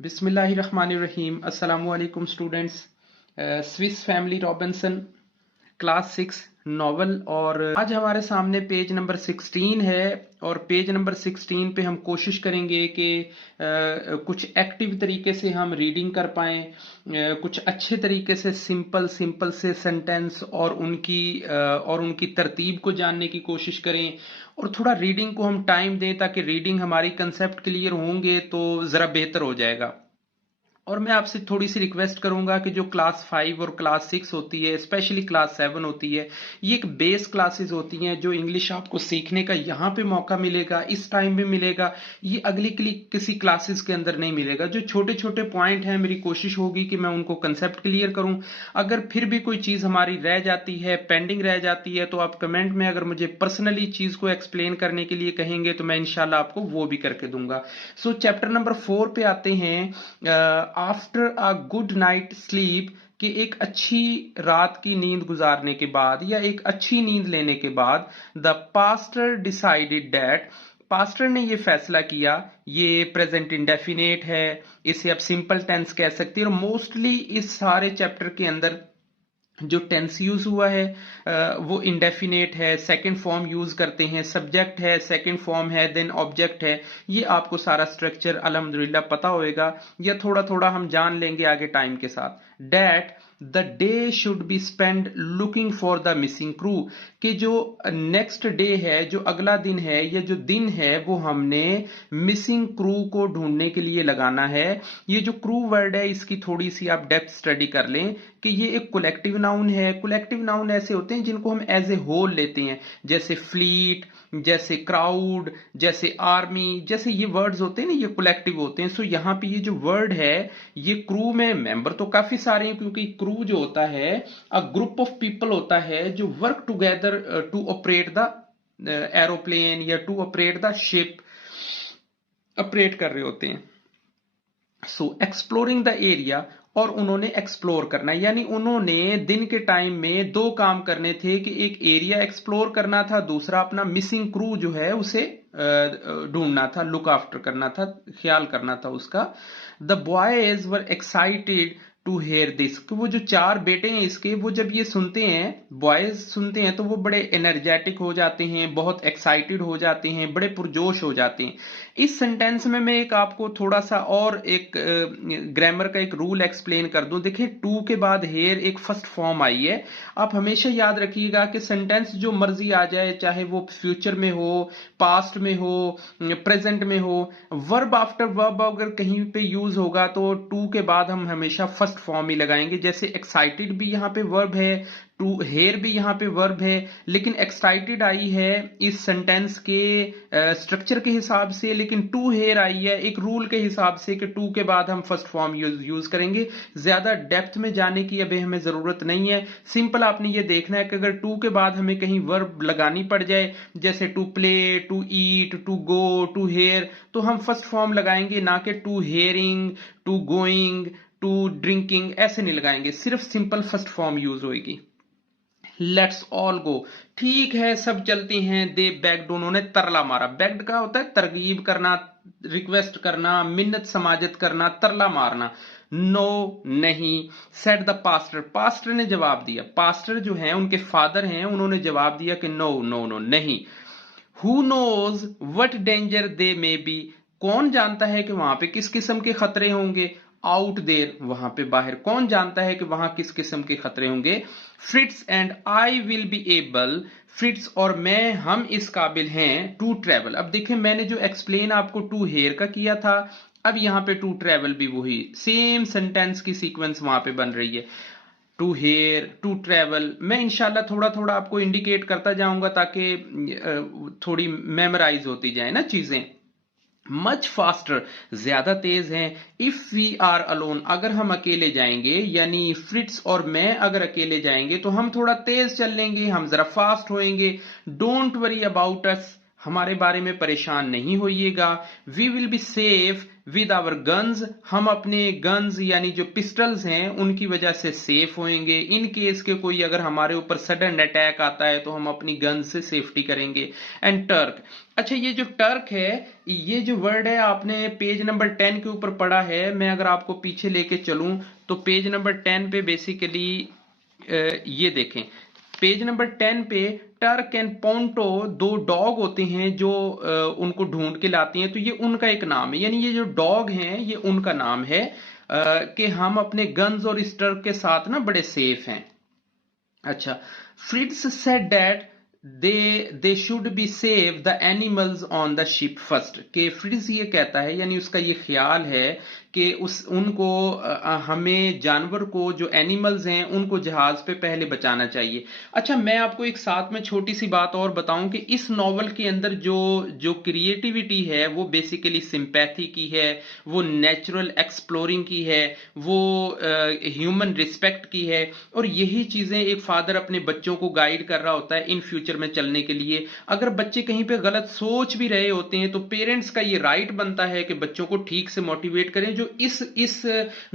बिस्मिल्लाहिर्रहमानिर्रहीम। अस्सलामुअलैकुम students. Swiss family Robinson class 6 novel, और आज हमारे सामने पेज नंबर 16 है। और पेज नंबर 16 पे हम कोशिश करेंगे कि कुछ एक्टिव तरीके से हम रीडिंग कर पाएं, कुछ अच्छे तरीके से सिंपल से सेंटेंस और उनकी तरतीब को जानने की कोशिश करें, और थोड़ा रीडिंग को हम टाइम दें ताकि रीडिंग हमारी कंसेप्ट क्लियर होंगे तो जरा बेहतर हो जाएगा। और मैं आपसे थोड़ी सी रिक्वेस्ट करूंगा कि जो क्लास 5 और क्लास 6 होती है, स्पेशली क्लास 7 होती है, ये एक बेस क्लासेस होती हैं जो इंग्लिश आपको सीखने का यहाँ पे मौका मिलेगा, इस टाइम भी मिलेगा, ये अगली किसी क्लासेस के अंदर नहीं मिलेगा। जो छोटे छोटे पॉइंट हैं, मेरी कोशिश होगी कि मैं उनको कंसेप्ट क्लियर करूं। अगर फिर भी कोई चीज हमारी रह जाती है, पेंडिंग रह जाती है, तो आप कमेंट में अगर मुझे पर्सनली चीज को एक्सप्लेन करने के लिए कहेंगे तो मैं इंशाल्लाह आपको वो भी करके दूंगा। सो चैप्टर नंबर 4 पे आते हैं। After a good night sleep, कि एक अच्छी रात की नींद गुजारने के बाद या एक अच्छी नींद लेने के बाद, the pastor decided that, pastor ने ये फैसला किया, ये प्रेजेंट इंडेफिनेट है, इसे आप सिंपल टेंस कह सकते हैं। और मोस्टली इस सारे चैप्टर के अंदर जो टेंस यूज हुआ है वो इंडेफिनेट है, सेकंड फॉर्म यूज करते हैं, सब्जेक्ट है, सेकंड फॉर्म है, देन ऑब्जेक्ट है। ये आपको सारा स्ट्रक्चर अल्हम्दुलिल्लाह पता होएगा, या थोड़ा थोड़ा हम जान लेंगे आगे टाइम के साथ। That the day should be spend looking for the missing crew, कि जो नेक्स्ट डे है, जो अगला दिन है या जो दिन है, वो हमने मिसिंग क्रू को ढूंढने के लिए लगाना है। ये जो क्रू वर्ड है, इसकी थोड़ी सी आप डेप्थ स्टडी कर लें कि ये एक कोलेक्टिव नाउन है। कोलेक्टिव नाउन ऐसे होते हैं जिनको हम एज ए होल लेते हैं, जैसे फ्लीट, जैसे क्राउड, जैसे आर्मी, जैसे ये वर्ड्स होते हैं ना, ये कोलेक्टिव होते हैं। सो यहाँ पे ये जो वर्ड है, ये क्रू में मेंबर तो काफी सारे हैं, क्योंकि क्रू जो होता है अ ग्रुप ऑफ पीपल होता है जो work together to operate the aeroplane या to operate the ship, operate कर रहे होते हैं। सो एक्सप्लोरिंग द एरिया, और उन्होंने एक्सप्लोर करना, यानी उन्होंने दिन के टाइम में दो काम करने थे, कि एक एरिया एक्सप्लोर करना था, दूसरा अपना मिसिंग क्रू जो है उसे ढूंढना था, लुक आफ्टर करना था, ख्याल करना था उसका। The boys were excited to hear this, वो जो चार बेटे हैं इसके, वो जब ये सुनते हैं, बॉयज सुनते हैं, तो वो बड़े एनर्जेटिक हो जाते हैं, बहुत एक्साइटेड हो जाते हैं, बड़े पुरजोश हो जाते हैं। इस सेंटेंस में मैं एक आपको थोड़ा सा और एक ग्रामर का एक रूल एक्सप्लेन कर दूं। देखिए, टू के बाद हेयर एक फर्स्ट फॉर्म आई है। आप हमेशा याद रखिएगा कि सेंटेंस जो मर्जी आ जाए, चाहे वो फ्यूचर में हो, पास्ट में हो, प्रेजेंट में हो, वर्ब आफ्टर वर्ब अगर कहीं पे यूज होगा तो टू के बाद हम हमेशा फर्स्ट फॉर्म ही लगाएंगे। जैसे एक्साइटेड भी यहां पे वर्ब है, टू हेयर भी यहां पे वर्ब है, लेकिन एक्साइटेड आई है इस सेंटेंस के स्ट्रक्चर के हिसाब से, लेकिन टू हेयर आई है एक रूल के हिसाब से कि टू के बाद हम फर्स्ट फॉर्म यूज करेंगे। ज्यादा डेप्थ में जाने की अभी हमें जरूरत नहीं है। सिंपल आपने ये देखना है कि अगर टू के बाद हमें कहीं वर्ब लगानी पड़ जाए, जैसे to play, to eat, to go, to hear, तो हम फर्स्ट फॉर्म लगाएंगे, ना कि to hearing, to going, to drinking, ऐसे नहीं लगाएंगे, सिर्फ सिंपल फर्स्ट फॉर्म यूज होगी। लेट्स ऑल गो, ठीक है सब चलते हैं। दे बेग्ड, उन्होंने तरला मारा। बेग्ड का होता है तरगीब करना, रिक्वेस्ट करना, मिन्नत समाजत करना, तरला मारना। नो नहीं। सेड द पास्टर, पास्टर ने जवाब दिया। पास्टर जो है उनके फादर हैं, उन्होंने जवाब दिया कि नो नो नो नहीं। Who knows what danger they may be, कौन जानता है कि वहां पे किस किस्म के खतरे होंगे। आउट देर, वहां पे बाहर, कौन जानता है कि वहां किस किस्म के खतरे होंगे। फ्रिट्स and I will be able, फ्रिट्स और मैं, हम इस काबिल हैं, टू ट्रेवल। अब देखें, मैंने जो एक्सप्लेन आपको टू हेयर का किया था, अब यहां पे टू ट्रेवल भी वही सेम सेंटेंस की सीक्वेंस वहां पे बन रही है। टू हेयर, टू ट्रेवल, मैं इंशाल्लाह थोड़ा थोड़ा आपको इंडिकेट करता जाऊंगा ताकि थोड़ी मेमोराइज होती जाए ना चीजें। मच फास्टर, ज्यादा तेज हैं। इफ वी आर अलोन, अगर हम अकेले जाएंगे, यानी फ्रिट्स और मैं अगर अकेले जाएंगे तो हम थोड़ा तेज चल लेंगे, हम जरा फास्ट होएंगे। डोंट वरी अबाउट अस, हमारे बारे में परेशान नहीं होइएगा। We will be safe with our guns, हम अपने गन्स यानी जो पिस्टल्स हैं उनकी वजह से सेफ होंगे। इन केस के कोई अगर हमारे ऊपर सडन अटैक आता है तो हम अपनी गन्स से सेफ्टी करेंगे। एंड टर्क, अच्छा ये जो टर्क है, ये जो वर्ड है आपने पेज नंबर 10 के ऊपर पढ़ा है। मैं अगर आपको पीछे लेके चलूं तो पेज नंबर 10 पे बेसिकली ये देखें, पेज नंबर 10 पे टर्क एंड पोंटो दो डॉग होते हैं जो उनको ढूंढ के लाती हैं, तो ये उनका एक नाम है, यानी ये जो डॉग हैं ये उनका नाम है कि हम अपने गन्स और इस टर्क के साथ ना बड़े सेफ हैं। अच्छा, Fritz said that they should be save the animals on the ship first, के फ्रिट्ज ये कहता है यानी उसका ये ख्याल है कि उनको हमें जानवर को जो एनिमल्स हैं उनको जहाज पे पहले बचाना चाहिए। अच्छा, मैं आपको एक साथ में छोटी सी बात और बताऊं कि इस नॉवल के अंदर जो क्रिएटिविटी है वो बेसिकली सिंपैथी की है, वो नेचुरल एक्सप्लोरिंग की है, वो ह्यूमन रिस्पेक्ट की है, और यही चीजें एक फादर अपने बच्चों को गाइड कर रहा होता है इन फ्यूचर में चलने के लिए। अगर बच्चे कहीं पे गलत सोच भी रहे होते हैं तो पेरेंट्स का ये राइट बनता है कि बच्चों को ठीक से मोटिवेट करें, जो इस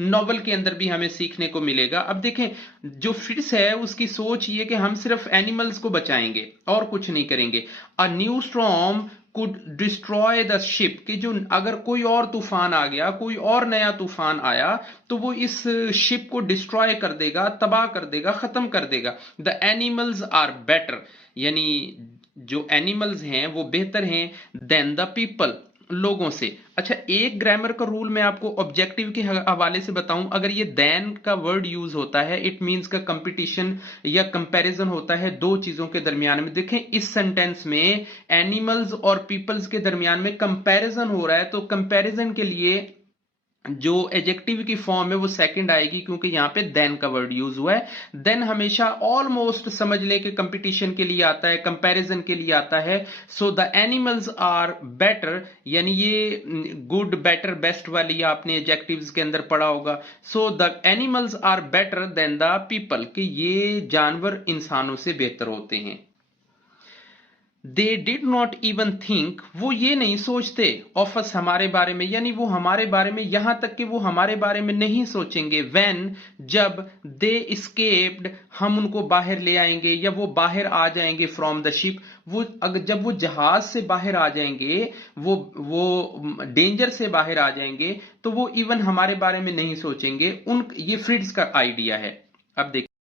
नॉवल के अंदर भी हमें सीखने को मिलेगा। अब देखें, जो फ्रिट्ज है उसकी सोच ये कि हम सिर्फ एनिमल्स को बचाएंगे और कुछ नहीं करेंगे। A new storm could destroy the ship, कि जो अगर कोई और तूफान आ गया, कोई और नया तूफान आया तो वो इस शिप को डिस्ट्रॉय कर देगा, तबाह कर देगा, खत्म कर देगा। द एनिमल्स आर बेटर, यानी जो एनिमल्स हैं वो बेहतर हैं देन द पीपल, लोगों से। अच्छा, एक ग्रामर का रूल मैं आपको ऑब्जेक्टिव के हवाले से बताऊं, अगर ये देन का वर्ड यूज होता है इट मींस का कंपटीशन या कंपैरिजन होता है दो चीजों के दरमियान में। देखें इस सेंटेंस में एनिमल्स और पीपल्स के दरमियान में कंपैरिजन हो रहा है, तो कंपैरिजन के लिए जो एडजेक्टिव की फॉर्म है वो सेकंड आएगी क्योंकि यहां पे देन का वर्ड यूज हुआ है। देन हमेशा ऑलमोस्ट समझ लें कि कंपटीशन के लिए आता है, कंपैरिजन के लिए आता है। So the animals are better, यानी ये गुड बेटर बेस्ट वाली आपने एडजेक्टिव्स के अंदर पढ़ा होगा। So the animals are better than the people, कि ये जानवर इंसानों से बेहतर होते हैं। They did not even think, वो ये नहीं सोचते, ऑफ अस, हमारे बारे में, यानी वो हमारे बारे में, यहां तक कि वो हमारे बारे में नहीं सोचेंगे। व्हेन, जब, दे एस्केप्ड, हम उनको बाहर ले आएंगे या वो बाहर आ जाएंगे फ्रॉम द शिप, वो जब वो जहाज से बाहर आ जाएंगे, वो डेंजर से बाहर आ जाएंगे, तो वो इवन हमारे बारे में नहीं सोचेंगे। ये फ्रिट्ज का आइडिया है। अब देखिए